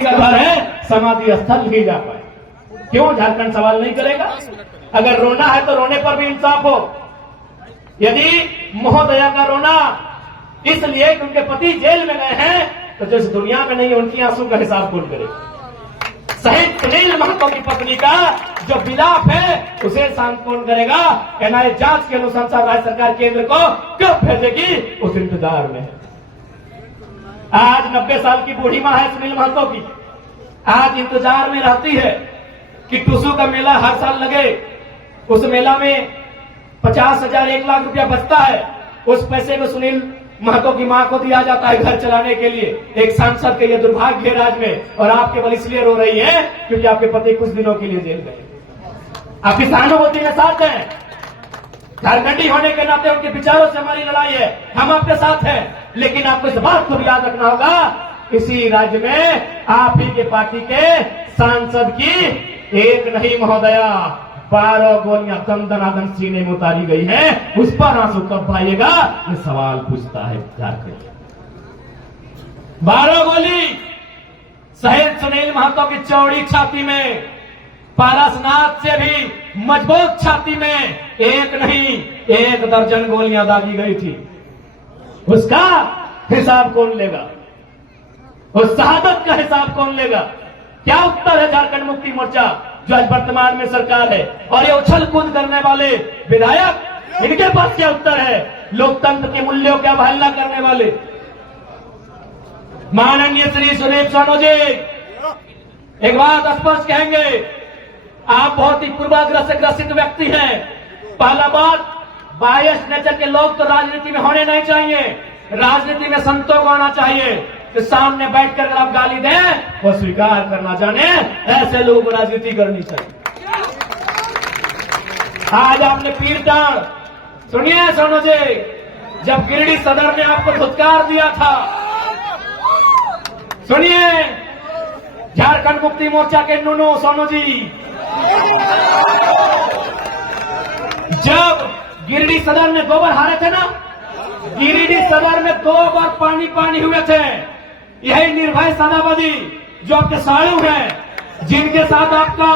घर है समाधि स्थल ही जा पाए। क्यों झारखंड सवाल नहीं करेगा? अगर रोना है तो रोने पर भी इंसाफ हो। यदि महोदया का रोना इसलिए कि उनके पति जेल में गए हैं, तो जिस दुनिया में नहीं उनकी आंसू का हिसाब कौन करेगा? शहीद सुनील महतो की पत्नी का जो विलाप है उसे शांत कौन करेगा? एनआईए जांच के अनुसार राज्य सरकार केंद्र को कब भेजेगी, उस इंतजार में है। आज 90 साल की बूढ़ी मां है सुनील महतो की, आज इंतजार में रहती है कि टुसू का मेला हर साल लगे। उस मेला में 50,000 1 लाख रुपया बचता है। उस पैसे को सुनील महतो की मां को दिया जाता है घर चलाने के लिए। एक सांसद के ये दुर्भाग्य है राज्य में, और आप केवल इसलिए रो रही है क्योंकि आपके पति कुछ दिनों के लिए जेल गए। आपकी सहानुभूति के साथ है, झारखंडी होने के नाते उनके विचारों से हमारी लड़ाई है, हम आपके साथ हैं। लेकिन आपको इस बात को भी याद रखना होगा, इसी राज्य में आप ही के पार्टी के सांसद की एक नहीं महोदया 12 गोलियां दनादन सीने में उतारी गई है। उस पर आंसू कब आएगा, ये सवाल पूछता है झारखंड। 12 गोली शहीद सुनील महतो की चौड़ी छाती में, पारसनाथ से भी मजबूत छाती में एक नहीं 1 दर्जन गोलियां दागी गई थी। उसका हिसाब कौन लेगा? उस शहादत का हिसाब कौन लेगा? क्या उत्तर है झारखंड मुक्ति मोर्चा जो आज वर्तमान में सरकार है, और ये उछल कूद करने वाले विधायक, इनके पास क्या उत्तर है? लोकतंत्र के मूल्यों की अवहेलना करने वाले माननीय श्री सुदीप सोनू जी एक बात स्पष्ट कहेंगे, आप बहुत ही पूर्वाग्रह से ग्रसित व्यक्ति हैं। पहला बात, बायस नेचर के लोग तो राजनीति में होने नहीं चाहिए। राजनीति में संतों को आना चाहिए कि सामने बैठकर अगर आप गाली दें वो स्वीकार करना जाने, ऐसे लोगों को राजनीति करनी चाहिए। आज आपने पीर टाड़, सुनिए सोनू जी, जब गिरिडीह सदर ने आपको धुतकार दिया था, सुनिए झारखंड मुक्ति मोर्चा के नूनू सोनू जी, जब गिरिडीह सदर में 2 बार हारे थे ना, गिरिडीह सदर में 2 बार पानी पानी हुए थे। यही निर्भय सेनापति जो आपके साड़ू हैं, जिनके साथ आपका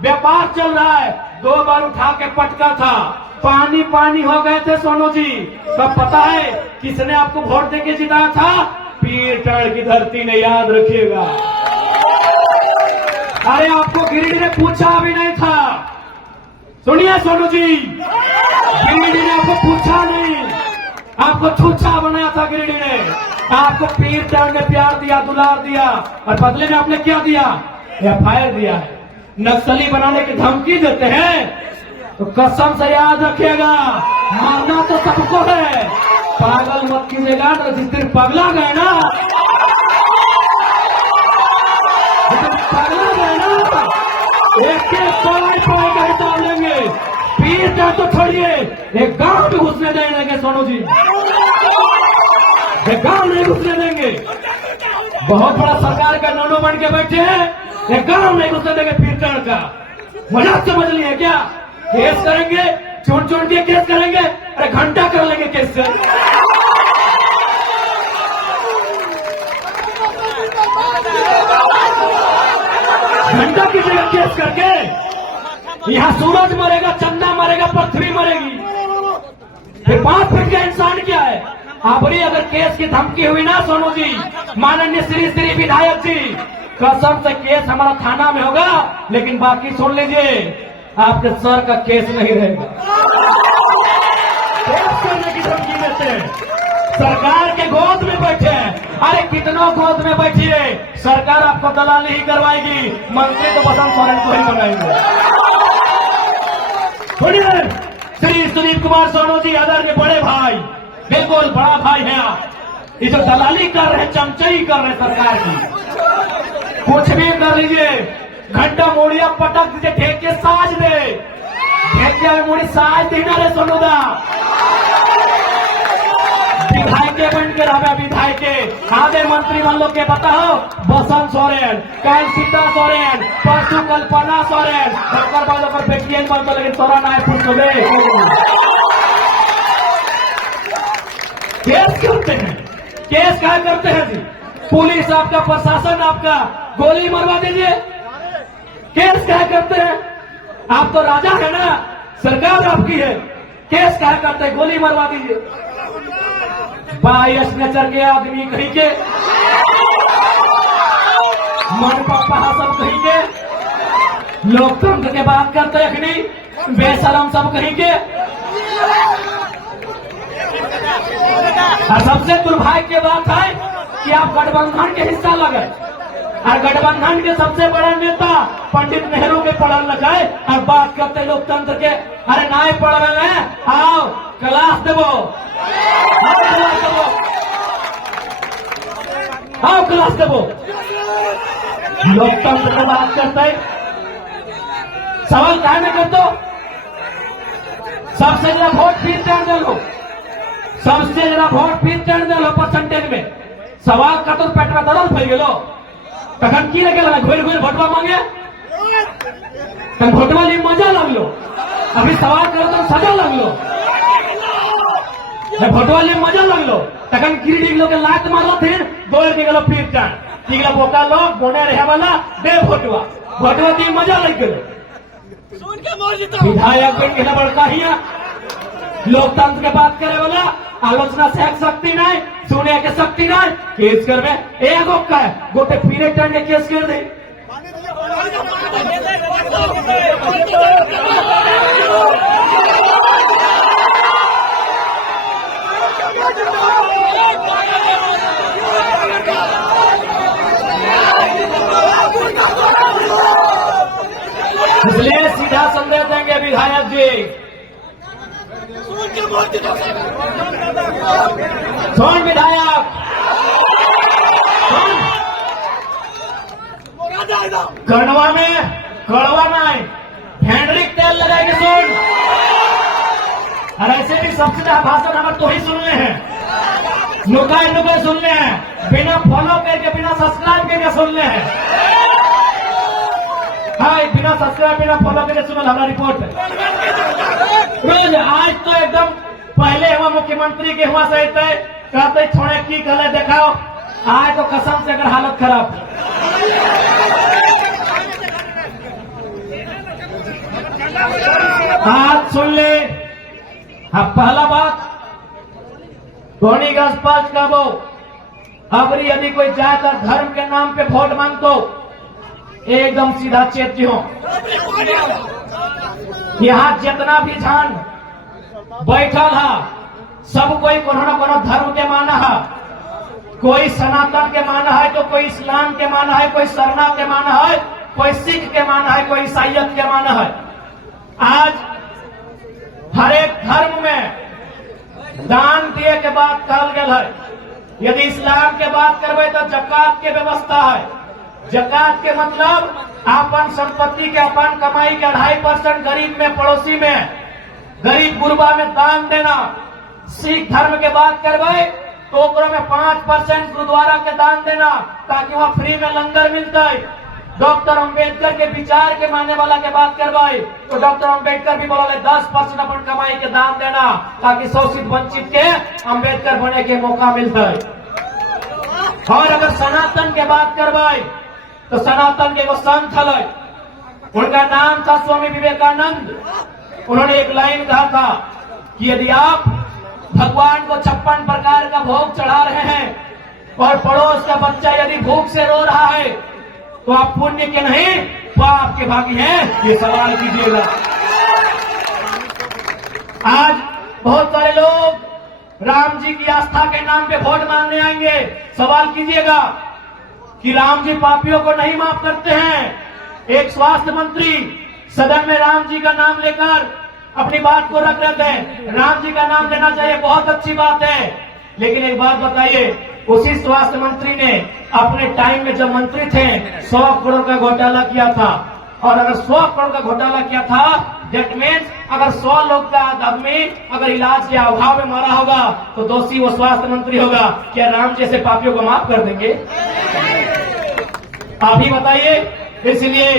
व्यापार चल रहा है, 2 बार उठा के पटका था, पानी पानी हो गए थे सोनू जी। तब पता है किसने आपको वोट देके जिताया था? पीर टाड़ की धरती ने, याद रखिएगा। अरे आपको गिरिडीह ने पूछा भी नहीं था, सुनिए सोनू जी, गिरिडीह ने आपको पूछा नहीं, आपको छूछा बनाया था गिरिडीह ने। आपको पीर टाड़ में प्यार दिया, दुलार दिया, और बदले में आपने क्या दिया? FIR दिया है। नक्सली बनाने की धमकी देते हैं तो कसम से याद रखिएगा, मारना तो सबको है, पागल मत कीजिएगा। तो जिस दिन पगला गए ना, एक का हिसाब लेंगे। पीर टाड़ तो छोड़िए, एक गांव में घुसने देंगे सोनू जी, एक गांव नहीं घुसने देंगे। बहुत बड़ा सरकार का नोनो बन के बैठे हैं, एक गांव नहीं घुसने देंगे पीर टाड़ का। मजाक समझ लिए क्या? केस करेंगे, चुन चुन के केस करेंगे, अरे घंटा कर लेंगे केस से। घंटा की जगह केस करके यहाँ सूरज मरेगा, चंदा मरेगा, पृथ्वी मरेगी, फिर बात फिर क्या इंसान क्या है? आपरी अगर केस की धमकी हुई ना सोनू जी, माननीय श्री विधायक जी, कसम से केस हमारा थाना में होगा, लेकिन बाकी सुन लीजिए, आपके सर का केस नहीं रहेगा। केस करने की धमकी देते हैं, सरकार के गोद में बैठे हैं। अरे कितनों गोद में बैठिए, सरकार आपको दलाली ही करवाएगी, मंत्री तो बसंत सोरेन को ही बनाएंगे। सुनिए, श्री सुदीप कुमार सोनू जी आदरणीय बड़े भाई, बिल्कुल बड़ा भाई है आप। ये जो दलाली कर रहे, चमचाई कर रहे सरकार की, कुछ भी कर लीजिए, घंटा मोड़िया पटक दीजिए, ठेके साज दे, ठेके में मोड़ी साज देना रे सोनूदा। विधायके बन के रहे, विधायके आगे मंत्री मान लो के बताओ, बसंत सोरेन, कल सीता सोरेन, परसों कल्पना सोरेन, सरकार वालों पर बेटियन बन तो, लेकिन तोरा ना पूछ दे। केस करते हैं, केस क्या करते हैं जी? पुलिस आपका, प्रशासन आपका, गोली मरवा दीजिए। केस क्या करते हैं? आप तो राजा है ना, सरकार आपकी है, केस क्या करते हैं? गोली मरवा दीजिए। बायस नेचर के आदमी कहीं के, मन पापा सब कहीं के, लोकतंत्र के बात करते हैं नहीं, बेशरम सब कहीं के। और सबसे दुर्भाग्य की बात है कि आप गठबंधन के हिस्सा लगे, और गठबंधन के सबसे बड़ा नेता पंडित नेहरू के पढ़ल लगाए और बात करते लोकतंत्र के। अरे ना पढ़ रहे हैं, आओ क्लास देवो, आओ क्लास देवो। लोकतंत्र की बात करते सवाल काहे में करते हो? सबसे ज्यादा वोट फिर चढ़ दे लो, सबसे ज्यादा वोट फिर चढ़ दे लो परसेंटेज में। सवाल का तो पेट में दर्द फैल गलो, तखन की लगे घोर घोर भोटवा मांगे, तब भोटवा लिए मजा लगलो। अभी सवाल करो तो सजा लगलो, भोटवा लिए मजा लगलो, तखन गिरी लोग लात मारलो, फिर दौड़ के गलो फिर चढ़ तीगला बोका लोग बोने रहे वाला दे भोटवा, भोटवा दी मजा लग गलो। विधायक बन गए बड़का ही लोकतंत्र के बात करे वाला, आलोचना से शक्ति नहीं, सुने के शक्ति नहीं, केस करवे एगो का गोटे पीरे टंडे केस कर दे। इसलिए सीधा संदेश देंगे विधायक जी, सुन विधायक, कड़वा में कड़वा नहीं फेंड्रिक तेल लगाएंगे सुन। और ऐसे भी सबसे ज्यादा भाषण हमारे तो ही सुनने हैं, नुकाई नुकाई सुनने हैं, बिना फॉलो करके बिना सब्सक्राइब करके सुनने हैं। हाँ, बिना सब्सक्राइब बिना फॉलो करके सुनल हमारा रिपोर्ट है रोज। आज तो एकदम पहले हुआ मुख्यमंत्री के हुआ से कहते छोड़े की गले देखाओ, आज तो कसम से अगर हालत खराब। आज सुन ले, अब पहला बात धोनी का स्पष्ट कहो, अब यदि कोई जाकर धर्म के नाम पे वोट मांगतो एकदम सीधा चेत हो। यहाँ जितना भी जान बैठल है सब कोई कोनो न कोनो धर्म के माना है, कोई सनातन के माना है तो कोई इस्लाम के माना है, कोई सरना के माना है, कोई सिख के माना है, कोई ईसाइयत के माना है। आज हर एक धर्म में दान दिए के बात कहल गया है। यदि इस्लाम के बात करवे तो जकात के व्यवस्था है। जकात के मतलब अपन संपत्ति के अपन कमाई के 2.5% गरीब में, पड़ोसी में, गरीब गुरबा में दान देना। सिख धर्म के बात करवे तो ओकरो में 5% गुरुद्वारा के दान देना ताकि वहाँ फ्री में लंगर मिलता है। डॉक्टर अंबेडकर के विचार के मानने वाला के बात करवाए तो डॉक्टर अंबेडकर भी बोला 10% अपन कमाई के दान देना ताकि शोषित वंचित के अंबेडकर बने के मौका मिलता है। और अगर सनातन के बात करवाए तो सनातन के वो संत है, उनका नाम था स्वामी विवेकानंद। उन्होंने एक लाइन कहा था कि यदि आप भगवान को 56 प्रकार का भोग चढ़ा रहे हैं और पड़ोस का बच्चा यदि भूख से रो रहा है तो आप पुण्य के नहीं पाप के भागी हैं, ये सवाल कीजिएगा। आज बहुत सारे लोग राम जी की आस्था के नाम पे वोट मांगने आएंगे। सवाल कीजिएगा कि राम जी पापियों को नहीं माफ करते हैं। एक स्वास्थ्य मंत्री सदन में राम जी का नाम लेकर अपनी बात को रख रहे थे। राम जी का नाम लेना चाहिए, बहुत अच्छी बात है, लेकिन एक बात बताइए, उसी स्वास्थ्य मंत्री ने अपने टाइम में जब मंत्री थे 100 करोड़ का घोटाला किया था। और अगर 100 करोड़ का घोटाला किया था दैट मीन्स अगर 100 लोग का आदमी अगर इलाज के अभाव में मरा होगा तो दोषी वो स्वास्थ्य मंत्री होगा। क्या राम जैसे पापियों को माफ कर देंगे? आप ही बताइए। इसलिए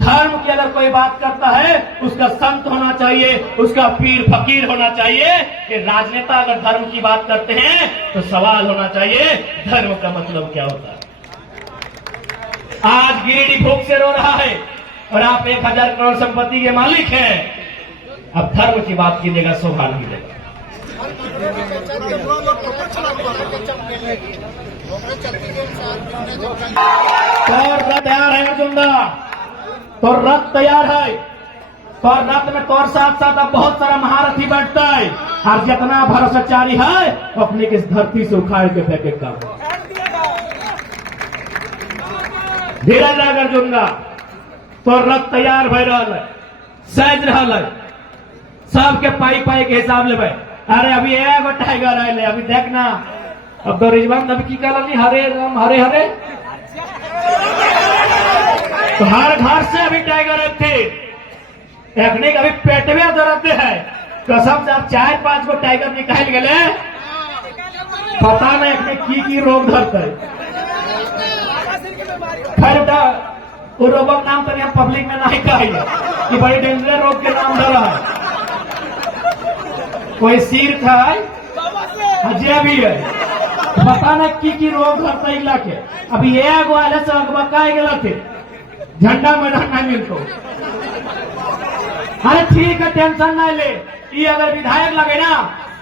धर्म की अगर कोई बात करता है उसका संत होना चाहिए, उसका पीर फकीर होना चाहिए। कि राजनेता अगर धर्म की बात करते हैं तो सवाल होना चाहिए धर्म का मतलब क्या होता है। आज गिरिडीह भूख से रो रहा है और आप 1000 करोड़ संपत्ति के मालिक हैं। अब धर्म की बात कीजिएगा, सौभाग्य मिलेगा। तो रथ तैयार है अर्जुनदा, तो रथ तैयार है। तो रथ में तोर साथ साथ अब बहुत सारा महारथी बैठता है और जितना भरोसाचारी है अपने किस धरती से उखाड़ के फेंके का। धीरज रख अर्जुनदा, तो रथ तैयार भय रहा है, सज रहा है, सबके पाई पाई के हिसाब ले भाई। अरे अभी एगो टाइगर आए ले, अभी देखना अब तो रिजवान अभी की कहला हरे राम हरे हरे, तो हर घर से अभी टाइगर थे। एखने अभी पेटवे दर्द है, कसम से अब 4-5 गो टाइगर निकाल गए, पता नहीं एखने की रोग धरते। खैर वो रोग नाम तो पब्लिक में नहीं कहिए कि बड़ी डेंजर रोग के नाम धरा है। कोई सिर था हजिया भी है, पता नहीं की रोग धरता इलाके। अभी एगो आले से अगबकाए गए थे, झंडा मैदान नहीं मिलतो। अरे ठीक है, टेंशन नहीं ले, ये अगर विधायक लगे ना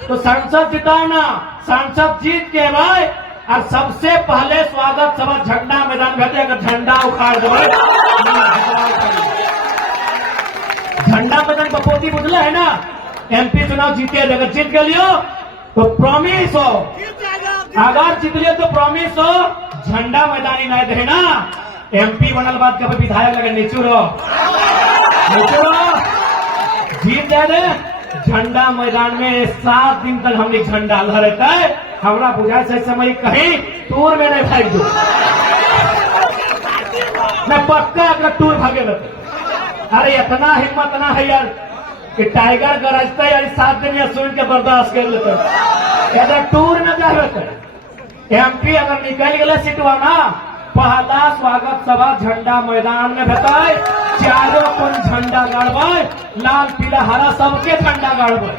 तो संसद जिताए ना, संसद जीत के भाई और सबसे पहले स्वागत सभा झंडा मैदान में, अगर झंडा उखाड़ दो झंडा मैदान बपोती बुझला है ना। एमपी चुनाव जीते, अगर जीत गलियो तो प्रॉमिस हो, अगर जीत लियो तो प्रॉमिस हो झंडा मैदानी नहीं देना। एमपी बनल बाद कभी विधायक लगे निचुरो जीत जाए झंडा मैदान में 7 दिन तक हमने झंडा लहराता है। हमरा बुझाए से समय कहीं टूर में नहीं भाग दो, मैं पक्का अगर टूर भागे लगता। अरे इतना हिम्मत ना है यार कि टाइगर गरजता है यार 7 दिन या सुन के बर्दाश्त कर लेते। अगर टूर में जा रहे एमपी अगर निकल गए सीटवा ना, पहला स्वागत सभा झंडा मैदान में बताए, चारों कोन झंडा गाड़बे, लाल पीला हरा सबके झंडा गाड़बे।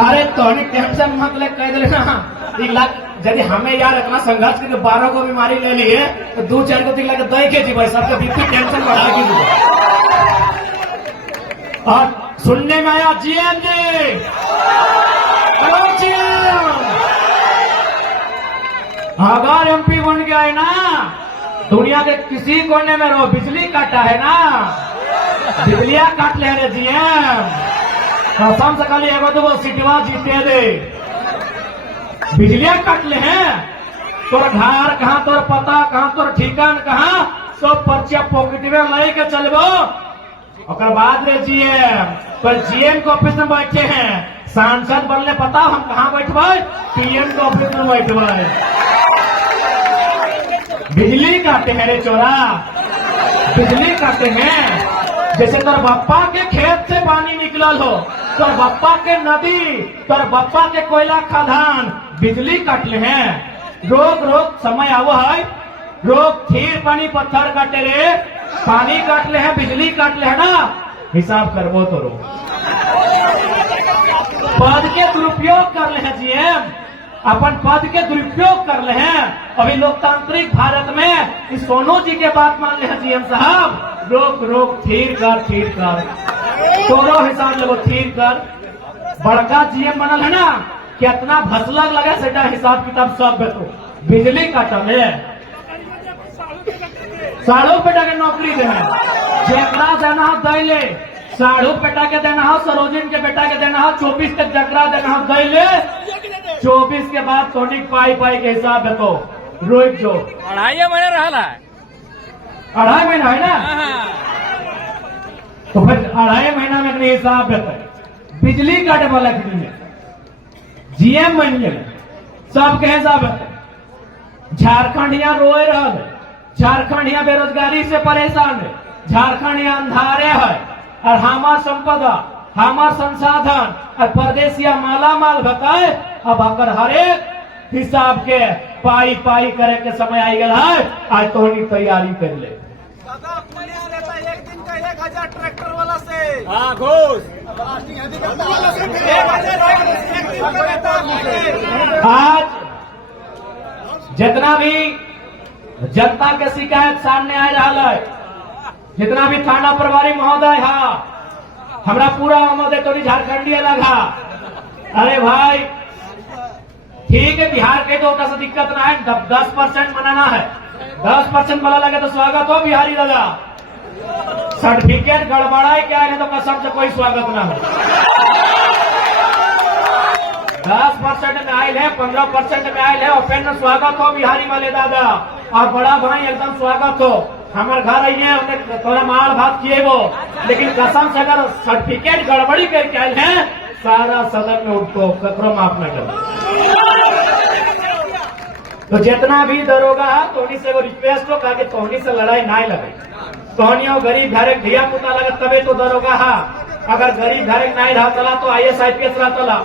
अरे तोनी टेंशन मत ले, कह दिले ना यदि हमें यार इतना संघर्ष करके 12 को बीमारी ले ली है तो 2-4 को 3 लाख दे के जी भाई सबके बीपी टेंशन बढ़ा के दी। और सुनने में आया जीएम जी, अगर एमपी बन गया है ना, दुनिया के किसी कोने में रहो, बिजली काटा है ना, बिजलियां काट ले रहे जीएम, कसम से खाली एगो 2 सीटवा जीते दे, बिजलियां काट ले हैं। तोर घर कहाँ, तोर पता कहाँ, तोर ठिकान कहाँ, सब पर्चिया पॉकेट में ले के चलबो। और बाद रे जीएम, पर जीएम के ऑफिस में बैठे हैं, सांसद बनने पता हम कहाँ बैठबे, पीएम के ऑफिस में बैठबे। बिजली काटे हैं रे चोरा, बिजली काटे हैं। जैसे तोर बप्पा के खेत से पानी निकलल हो, तोर बप्पा के नदी, तोर बप्पा के कोयला खदान, बिजली काटले हैं। रोक रोक समय आवा है, रोक थीर पानी पत्थर काटे रे, पानी काटले हैं, बिजली काटले है ना, हिसाब करबो तो रो। पद के दुरुपयोग कर ले हैं जीएम, अपन पद के दुरुपयोग कर ले हैं। अभी लोकतांत्रिक भारत में इस सोनू जी के बात मान ले हैं जीएम साहब, रोक रोक थीर कर, तोरो हिसाब लगो थीर कर। बड़का जीएम बनल है ना, कितना भसलक लगे सेटा हिसाब किताब सब बेतो। बिजली काटा में 1.5 बेटा के नौकरी दे, जेकरा देना हो दैले, 1.5 बेटा के देना हो, सरोजिन के बेटा के देना हो, 24 तक जकरा देना हो दैले, 24 के बाद सोनिक पाई के हिसाब बेतो। रोक जो 2.5 महीना रहा है, 2.5 महीना है ना, तो फिर 2.5 महीना में नहीं हिसाब देते। बिजली काटे वाला में जीएम बन गए, सबके हिसाब देते। झारखंड यहाँ रोए रहा है, झारखंड यहाँ बेरोजगारी से परेशान है, झारखंड यहाँ अंधारे है, और हमार संपदा हमार संसाधन और परदेसिया माला माल बताए। अब अगर हरेक हिसाब के पाई पाई करे के समय आई गया है, आज तो तैयारी कर ले। एक दिन का 1000 ट्रैक्टर वाला से घोष आज जितना भी जनता के शिकायत सामने आ रहा है, जितना भी थाना प्रभारी महोदय है, हमरा पूरा महोदय तो झारखंडी लगा। अरे भाई ठीक है, बिहार के तो से दिक्कत ना है, 10% बनाना है, 10% वाला लगे तो स्वागत हो, बिहारी लगा। सर्टिफिकेट गड़बड़ाए क्या है तो कसम से कोई स्वागत ना हो। 10% में आयल है, 15% में आयल है, ओपन स्वागत हो बिहारी वाले दादा। और बड़ा भाई एकदम स्वागत हो, हमारे घर आइए, हमने थोड़ा मार भात किए वो, लेकिन कसम से अगर सर्टिफिकेट गड़बड़ी करके आये हैं, सारा सदन में उठो ककरो माफ न करो। तो जितना भी दरोगा है तोहनी से वो रिक्वेस्ट हो कि तोहनी से लड़ाई ना लगे। तोहनी गरीब घरे धिया पुता लगे तबे तो दरोगा है। अगर गरीब घरे नहीं रहा चला तो IAS IPS रहा चला,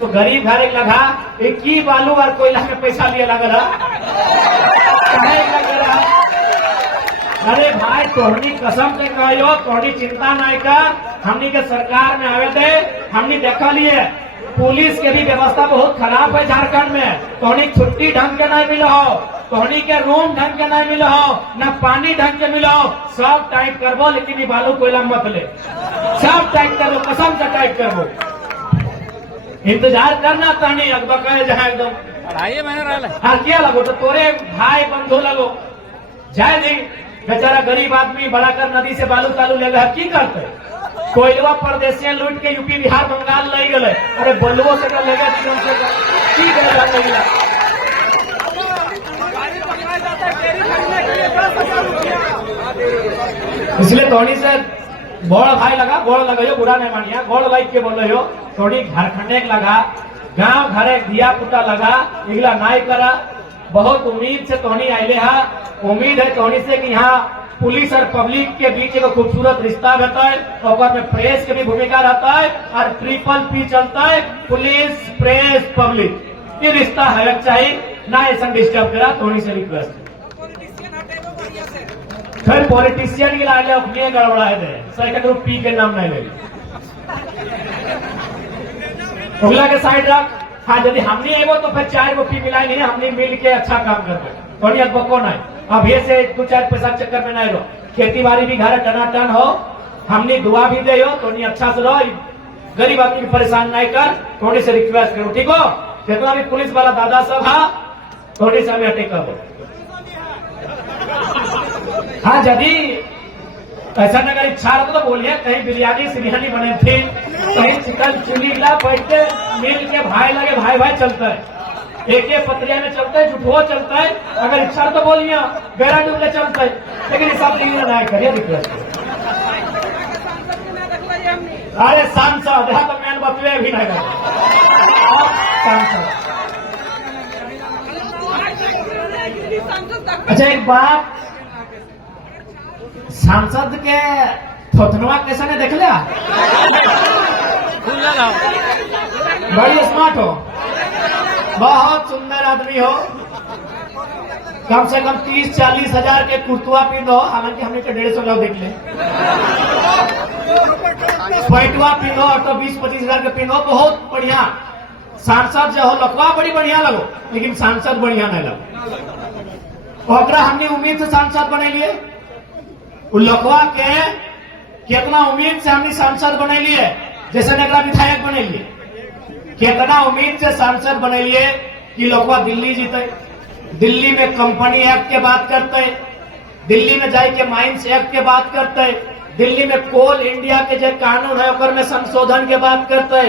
तो गरीब घरे लगा एक की बालू और कोयला में पैसा लिए लग रहा। अरे भाई तोहनी कसम से कहो, तोहनी चिंता नहीं कर, हमनी के सरकार में आवे थे, हमनी देखा लिए पुलिस के भी व्यवस्था बहुत खराब है झारखंड में। तोहनी छुट्टी ढंग के नहीं मिलो हो, तोहनी के रूम ढंग के नहीं मिलो हो, न पानी ढंग के मिलो हो। सब टाइट करबो, लेकिन ये बालू कोयला मत ले, सब टाइट करो, कसम से टाइट करबो। इंतजार करना तहनी अकबक जहाँ एकदम 2.5 महीना रहा। हाँ किया लगो तो तोरे भाई बंधु लगो जाए नहीं, बेचारा गरीब आदमी बड़ा कर नदी से बालू तालू ले गए, की करते? कोयलवा परदेशिया लूट के यूपी बिहार बंगाल ले गए। अरे बलुओं से ले गए, इसलिए थोड़ी से गोड़ भाई लगा, गोड़ लगाइयो, बुरा नहीं मानिया, गोड़ लाइक के बोलो हो, थोड़ी झारखंडे लगा, गांव घरे दिया पुता लगा, इगला नाई करा। बहुत उम्मीद से तोहनी आये है, उम्मीद है तोहनी से कि यहाँ पुलिस और पब्लिक के बीच एक खूबसूरत रिश्ता रहता है, और में प्रेस की भी भूमिका रहता है, और ट्रिपल चलता है, पुलिस प्रेस पब्लिक, ये रिश्ता है चाहिए ना, ऐसा डिस्टर्ब करा तोहनी से रिक्वेस्ट। फिर पॉलिटिशियन की लागे अपनी गड़बड़ा है, सेकंड ग्रुप पी के नाम नहीं ले, अगला के साइड रख। हाँ यदि हमने एगो तो फिर 4 गो पी मिलाएंगे, हमने मिल के अच्छा काम करते, थोड़ी बको नहीं। अब ये से 2-4 पैसा चक्कर में नहीं रहो, खेती बाड़ी भी घर टनाटन हो, हमने दुआ भी दे हो, थोड़ी अच्छा से रहो, गरीब आदमी की परेशान नहीं कर, थोड़ी से रिक्वेस्ट करो, ठीक हो? जितना भी पुलिस वाला दादा सब है, थोड़ी से हमें अटैक करो। हाँ यदि ऐसा अगर इच्छा रहा तो बोलिए, कहीं बिरयानी सिरयानी बने थे, कहीं चिकन चिली ला, बैठते मिल के भाई लगे, भाई भाई चलता है, एक पत्रिया में चलता है, झूठो चलता है। अगर इच्छा तो बोलिए बेरा डूबले चलता है, लेकिन हिसाब नहीं करिए रिक्वेस्ट। अरे सांसद है तो मैन बतवे भी नहीं सांसद। अच्छा एक बात, सांसद के थोथनवा कैसा ने देख लिया, बड़ी स्मार्ट हो, बहुत सुंदर आदमी हो, कम से कम 30-40 हजार के कुर्तुआ पिंद हो, हालांकि हमने के 150 लोग देख ले, पैटवा पिंद हो, तो 20-25 हजार के पिंद हो, बहुत बढ़िया सांसद जो हो। लखवा बड़ी बढ़िया लगो, लेकिन सांसद बढ़िया नहीं लगो। ओकरा हमने उम्मीद से सांसद बने लिए, लखवा के कितना उम्मीद से हमने सांसद बने लिए, जैसे नेता विधायक बने लिए, कितना उम्मीद से सांसद बने लिए कि लखवा दिल्ली जीते, दिल्ली में कंपनी एक्ट के बात करते, दिल्ली में जाके माइंस एक्ट के बात करते, दिल्ली में कोल इंडिया के जो कानून है ओकर में संशोधन के बात करते,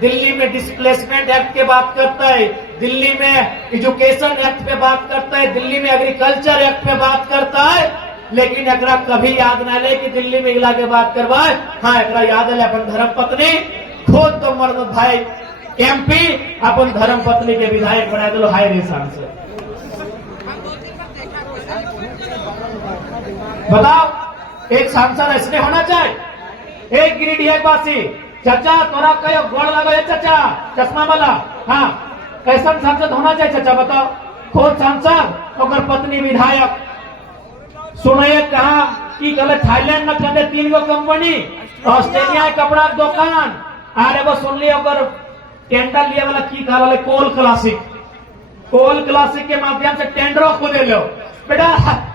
दिल्ली में डिस्प्लेसमेंट एक्ट के बात करता है, दिल्ली में एजुकेशन एक्ट पे बात करता है, दिल्ली में एग्रीकल्चर एक्ट पे बात करता है, लेकिन एकरा कभी याद ना ले कि दिल्ली में इला के बात करवाए। हाँ, एकरा याद है अपन धर्म पत्नी खुद तो मर्द भाई MP अपन धर्म पत्नी के विधायक बना दिलो। हाय रे सांसद, बताओ एक सांसद ऐसे होना चाहिए। एक गिरिडीह वासी चाचा तोरा कयो गोड़ लगे चाचा चश्मा वाला, हाँ कैसा सांसद होना चाहिए चाचा बताओ। खुद सांसद और पत्नी विधायक। सुनिए कहा कि कल थाईलैंड में खरीदे 3 गो कंपनी, ऑस्ट्रेलिया कपड़ा दुकान, अरे वो सुन लिया अगर टेंडर लिया वाला की कहा वाले कोल क्लासिक के माध्यम से टेंडरों खुद लो बेटा,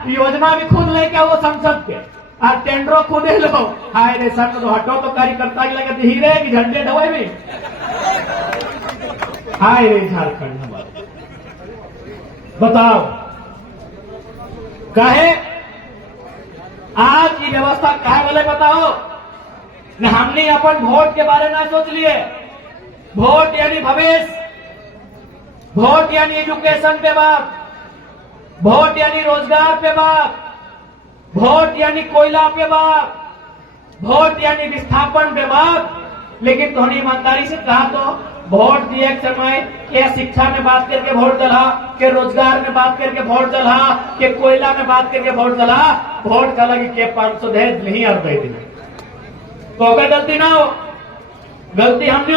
योजना भी खुद लेके वो संसद के और टेंडरों खुद लो। हाय रे सर तो हटो तो कार्यकर्ता की लगे हीरे की झंडे ढोए भी। हाय रे झारखंड हमारे, बताओ कहे आज की व्यवस्था कहे बोले बताओ न। हमने अपन वोट के बारे में सोच लिए। वोट यानी भविष्य, वोट यानी एजुकेशन पे बात, वोट यानी रोजगार पे बात, वोट यानी कोयला पे बात, वोट यानी विस्थापन पे बात। लेकिन थोड़ी ईमानदारी से कहा तो वोट दिए एक समय के शिक्षा में बात करके वोट डला, के रोजगार में बात करके वोट डला, के कोयला में बात करके वोट डला। वोट का लगी के 500 दे नहीं और दे दी तो अगर गलती ना हो, गलती हमने